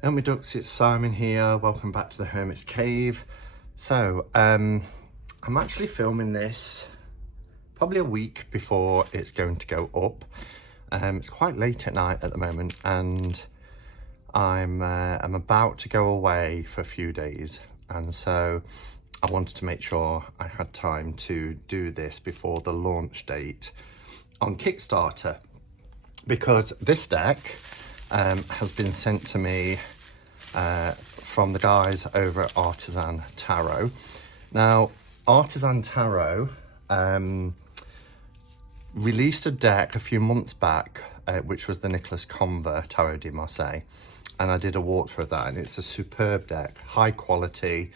And my ducks, it's Simon here. Welcome back to the Hermit's Cave. So, I'm actually filming this probably a week before it's going to go up. It's quite late at night at the moment, and I'm about to go away for a few days, and so I wanted to make sure I had time to do this before the launch date on Kickstarter, because this deck has been sent to me from the guys over at Artisan Tarot. Now, Artisan Tarot released a deck a few months back, which was the Nicholas Conver Tarot de Marseille, and I did a walkthrough of that, and it's a superb deck, high quality,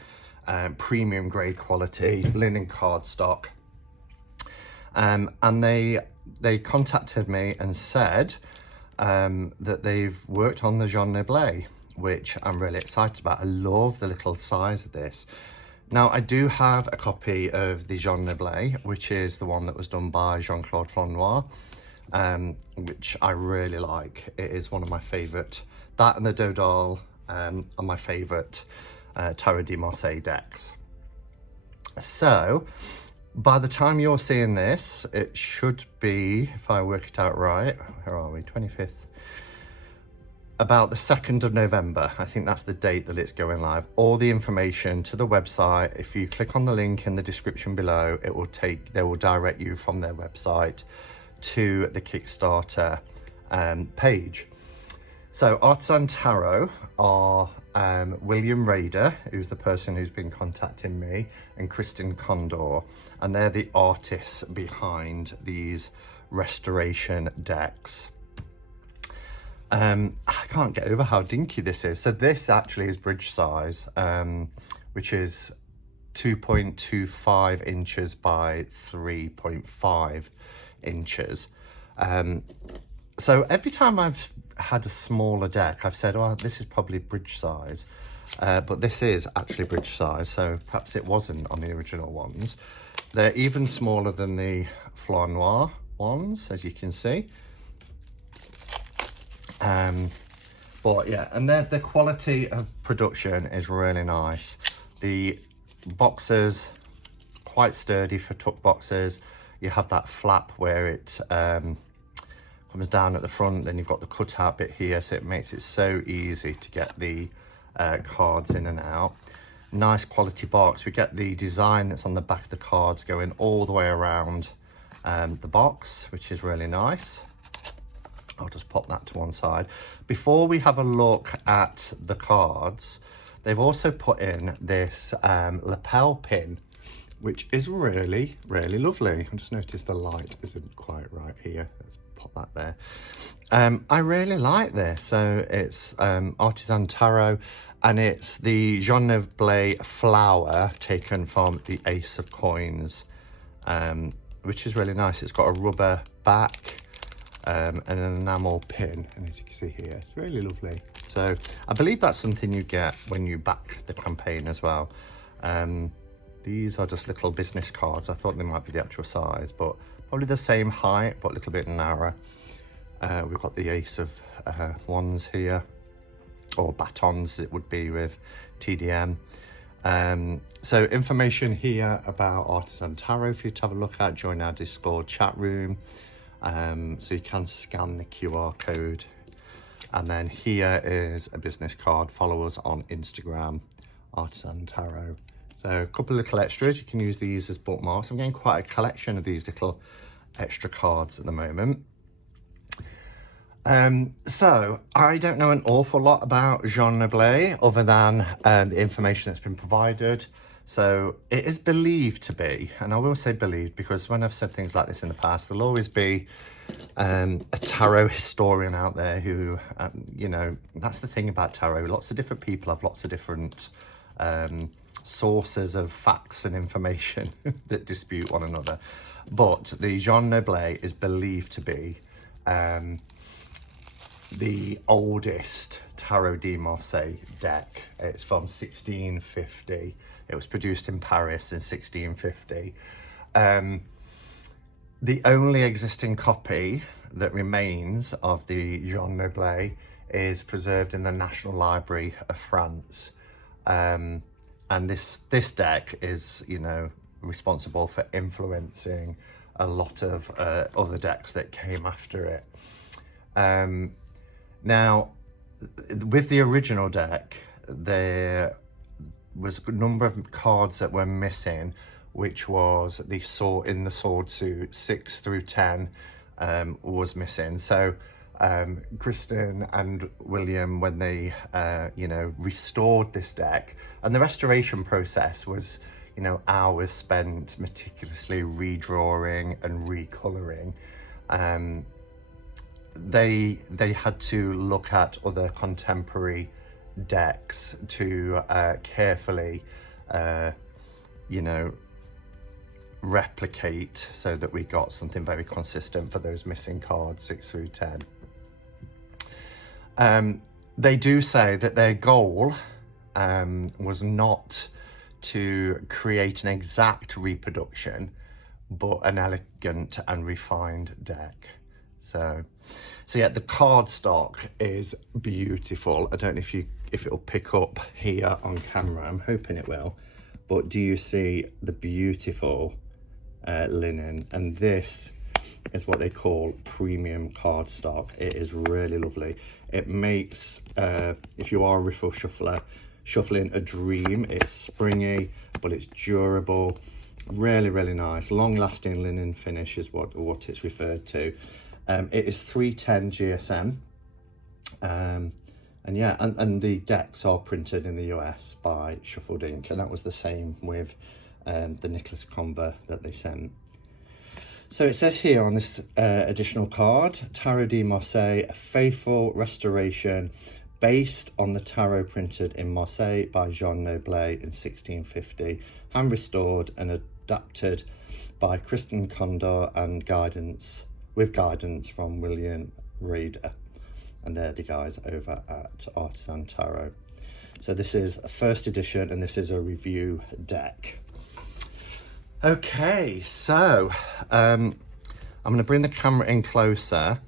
premium grade quality, linen cardstock. And they contacted me and said that they've worked on the Jean Noblet, which I'm really excited about. I love the little size of this. Now, I do have a copy of the Jean Noblet, which is the one that was done by Jean-Claude Flanois, which I really like. It is one of my favourite. That and the Dodal are my favourite Tarot de Marseille decks. So, by the time you're seeing this, it should be, if I work it out right, where are we, 25th? About the 2nd of November. I think that's the date that it's going live. All the information to the website, if you click on the link in the description below, they will direct you from their website to the Kickstarter page. So Artisan Tarot are William Rader, who's the person who's been contacting me, and Kristen Condor, and they're the artists behind these restoration decks. I can't get over how dinky this is. So this actually is bridge size, which is 2.25 inches by 3.5 inches. So every time I've had a smaller deck, I've said, oh, this is probably bridge size, but this is actually bridge size, so perhaps it wasn't on the original ones. They're even smaller than the Flanois ones, as you can see. But yeah, and the quality of production is really nice. The boxes, quite sturdy for tuck boxes. You have that flap where it comes down at the front, then you've got the cutout bit here, so it makes it so easy to get the cards in and out. Nice quality box. We get the design that's on the back of the cards going all the way around the box, which is really nice. I'll just pop that to one side. Before we have a look at the cards, they've also put in this lapel pin, which is really, really lovely. I just noticed the light isn't quite right here. Let's pop that there. I really like this. So it's Artisan Tarot, and it's the Jean Noblet flower taken from the Ace of Coins, which is really nice. It's got a rubber back, and an enamel pin, and as you can see here, it's really lovely. So I believe that's something you get when you back the campaign as well. These are just little business cards. I thought they might be the actual size, but probably the same height, but a little bit narrower. We've got the Ace of Wands here, or batons it would be with TDM. So information here about Artisan Tarot for you to have a look at. Join our Discord chat room. So you can scan the QR code, and then here is a business card. Follow us on Instagram, Artisan Tarot. So a couple of little extras, you can use these as bookmarks. I'm getting quite a collection of these little extra cards at the moment. So I don't know an awful lot about Jean Noblet other than the information that's been provided. So it is believed to be, and I will say believed because when I've said things like this in the past, there'll always be a tarot historian out there who, you know, that's the thing about tarot. Lots of different people have lots of different sources of facts and information that dispute one another. But the Jean Noblet is believed to be the oldest Tarot de Marseille deck. It's from 1650. It was produced in Paris in 1650. The only existing copy that remains of the Jean Noblet is preserved in the National Library of France. And this deck is, you know, responsible for influencing a lot of other decks that came after it. Now, with the original deck, there was a number of cards that were missing, which was the sword in the sword suit 6 through 10 was missing. So Kristen and William, when they you know, restored this deck, and the restoration process was, you know, hours spent meticulously redrawing and recoloring. They had to look at other contemporary decks to carefully you know, replicate, so that we got something very consistent for those missing cards 6 through 10. They do say that their goal was not to create an exact reproduction, but an elegant and refined deck. So yeah, the cardstock is beautiful. I don't know if it'll pick up here on camera. I'm hoping it will. But do you see the beautiful linen? And this is what they call premium cardstock. It is really lovely. It makes, if you are a riffle shuffler, shuffling a dream. It's springy, but it's durable. Really, really nice. Long-lasting linen finish is what it's referred to. It is 310 GSM. And yeah, and the decks are printed in the US by Shuffled Ink, and that was the same with the Nicholas Conver that they sent. So it says here on this additional card, Tarot de Marseille, a faithful restoration based on the tarot printed in Marseille by Jean Noblet in 1650, hand restored and adapted by Kristen Condor and with guidance from William Rider. And they're the guys over at Artisan Tarot. So this is a first edition, and this is a review deck. Okay, so I'm going to bring the camera in closer.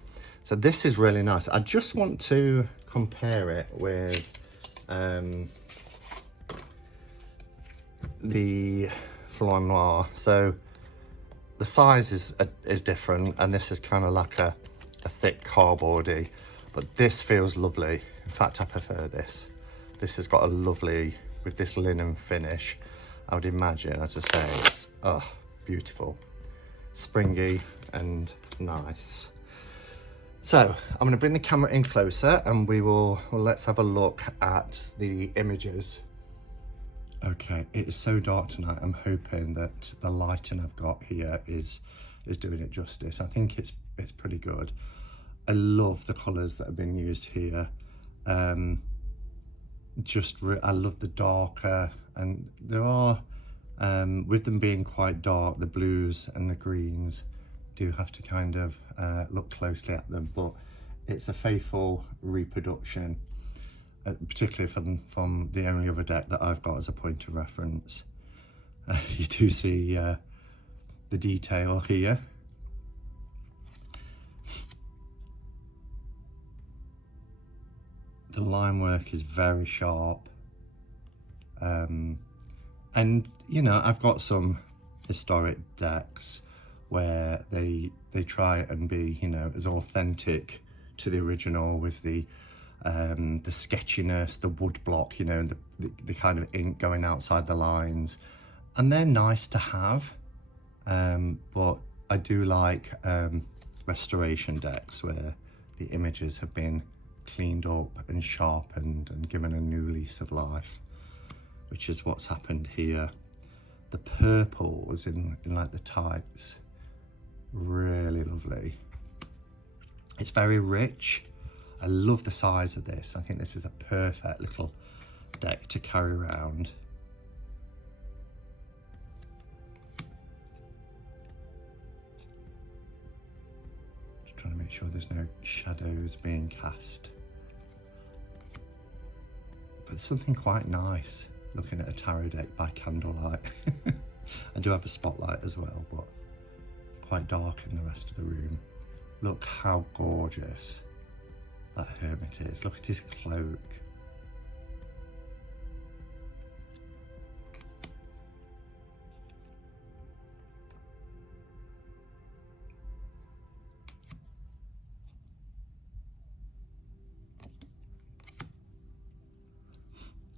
So this is really nice. I just want to compare it with the Fleur Noir. So the size is different, and this is kind of like a thick cardboardy, but this feels lovely. In fact, I prefer this. This has got a lovely, with this linen finish, I would imagine, as I say, it's beautiful, springy and nice. So I'm going to bring the camera in closer, and let's have a look at the images. Okay, it is so dark tonight. I'm hoping that the lighting I've got here is doing it justice. I think it's pretty good. I love the colours that have been used here. I love the darker, and there are, with them being quite dark, the blues and the greens do have to kind of look closely at them, but it's a faithful reproduction, particularly from the only other deck that I've got as a point of reference. You do see the detail here. The line work is very sharp. And, you know, I've got some historic decks where they try and be, you know, as authentic to the original, with the sketchiness, the wood block, you know, the kind of ink going outside the lines, and they're nice to have. But I do like restoration decks where the images have been cleaned up and sharpened and given a new lease of life, which is what's happened here. The purples in like the tights, really lovely. It's very rich. I love the size of this. I think this is a perfect little deck to carry around. Just trying to make sure there's no shadows being cast. But something quite nice looking at a tarot deck by candlelight. I do have a spotlight as well, but quite dark in the rest of the room. Look how gorgeous that hermit is. Look at his cloak.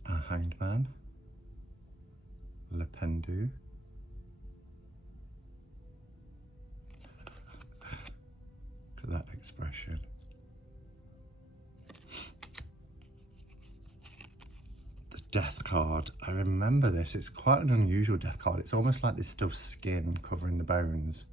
A hanged man. Le pendu. Look at that expression. The death card. I remember this. It's quite an unusual death card. It's almost like there's still skin covering the bones.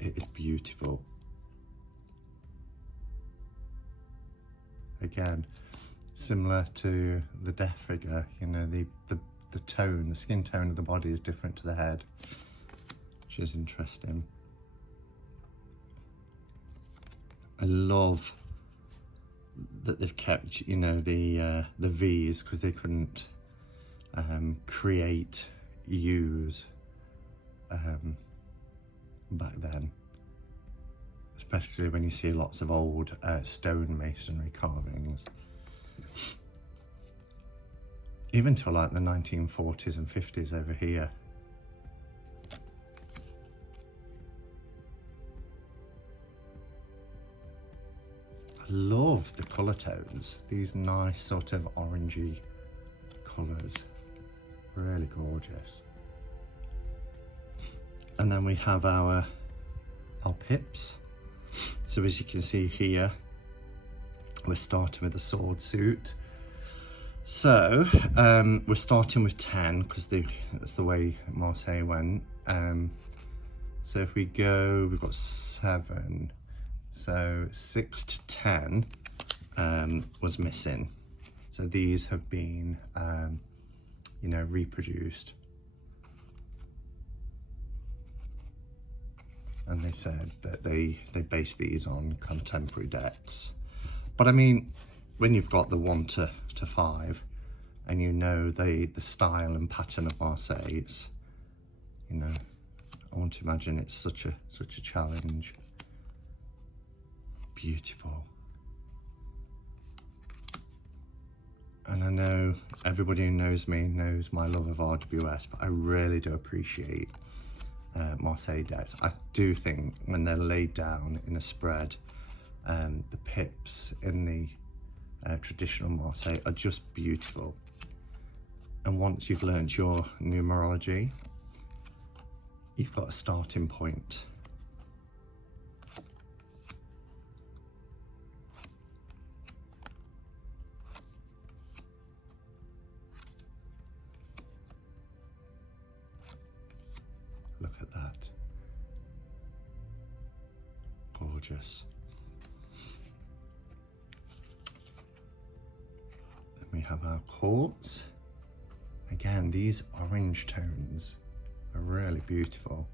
It is beautiful. Again, similar to the death figure, you know, the tone, the skin tone of the body is different to the head, which is interesting. I love that they've kept, you know, the V's, because they couldn't create U's back then, especially when you see lots of old stone masonry carvings, even till like the 1940s and 50s over here. I love the colour tones, these nice sort of orangey colours, really gorgeous. And then we have our pips. So as you can see here, we're starting with a sword suit. So we're starting with 10 because that's the way Marseille went. So if we go, we've got 7. So 6 to 10 was missing. So these have been, you know, reproduced. And they said that they base these on contemporary decks. But I mean, when you've got the 1 to 5, and you know the style and pattern of Marseille, it's, you know, I want to imagine it's such a challenge. Beautiful. And I know everybody who knows me knows my love of RWS, but I really do appreciate Marseille decks. I do think when they're laid down in a spread, the pips in the traditional Marseille are just beautiful. And once you've learnt your numerology, you've got a starting point. Look at that. Gorgeous. Then we have our quartz. Again, these orange tones are really beautiful.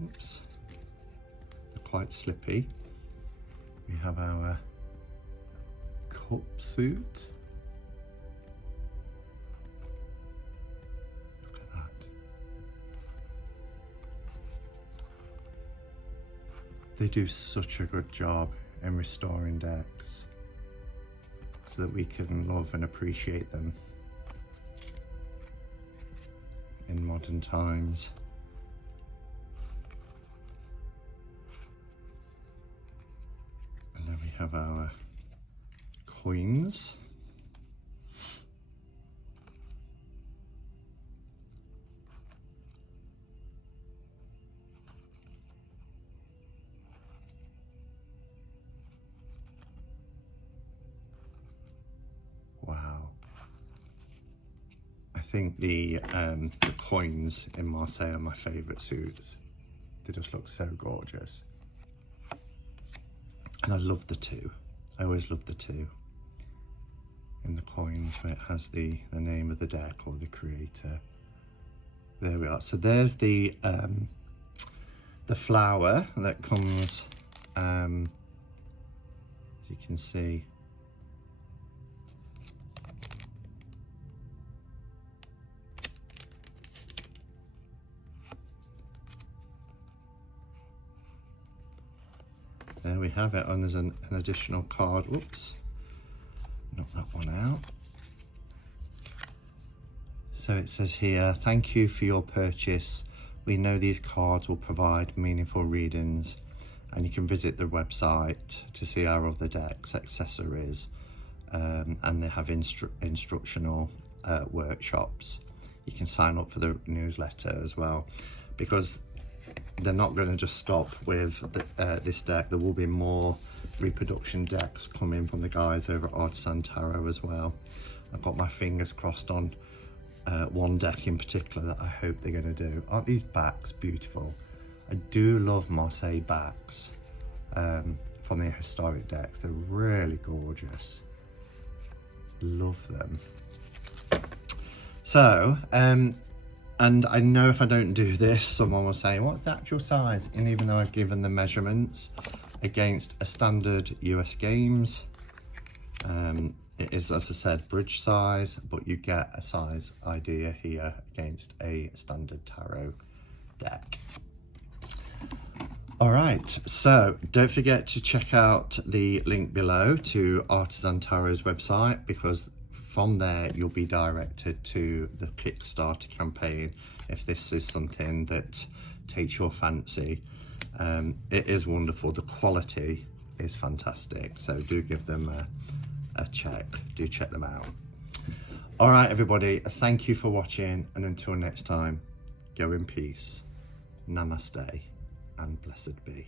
Oops. They're quite slippy. We have our cup suit. They do such a good job in restoring decks so that we can love and appreciate them in modern times. And then we have our coins. Wow. I think the coins in Marseille are my favourite suits. They just look so gorgeous. And I love the 2. I always love the 2 in the coins where it has the name of the deck or the creator. There we are. So there's the the flower that comes, as you can see, there we have it, and there's an additional card. Oops, knock that one out. So it says here, thank you for your purchase. We know these cards will provide meaningful readings, and you can visit the website to see our other decks, accessories, and they have instructional workshops. You can sign up for the newsletter as well, because they're not going to just stop with this deck. There will be more reproduction decks coming from the guys over at Artisan Tarot as well. I've got my fingers crossed on one deck in particular that I hope they're going to do. Aren't these backs beautiful? I do love Marseille backs from the historic decks. They're really gorgeous. Love them. So, and I know if I don't do this, someone will say, what's the actual size? And even though I've given the measurements against a standard US Games, it is, as I said, bridge size, but you get a size idea here against a standard tarot deck. All right, so don't forget to check out the link below to Artisan Tarot's website, because from there you'll be directed to the Kickstarter campaign if this is something that takes your fancy. It is wonderful. The quality is fantastic, so do give them a check. Do check them out. All right, everybody, thank you for watching, and until next time, go in peace. Namaste and blessed be.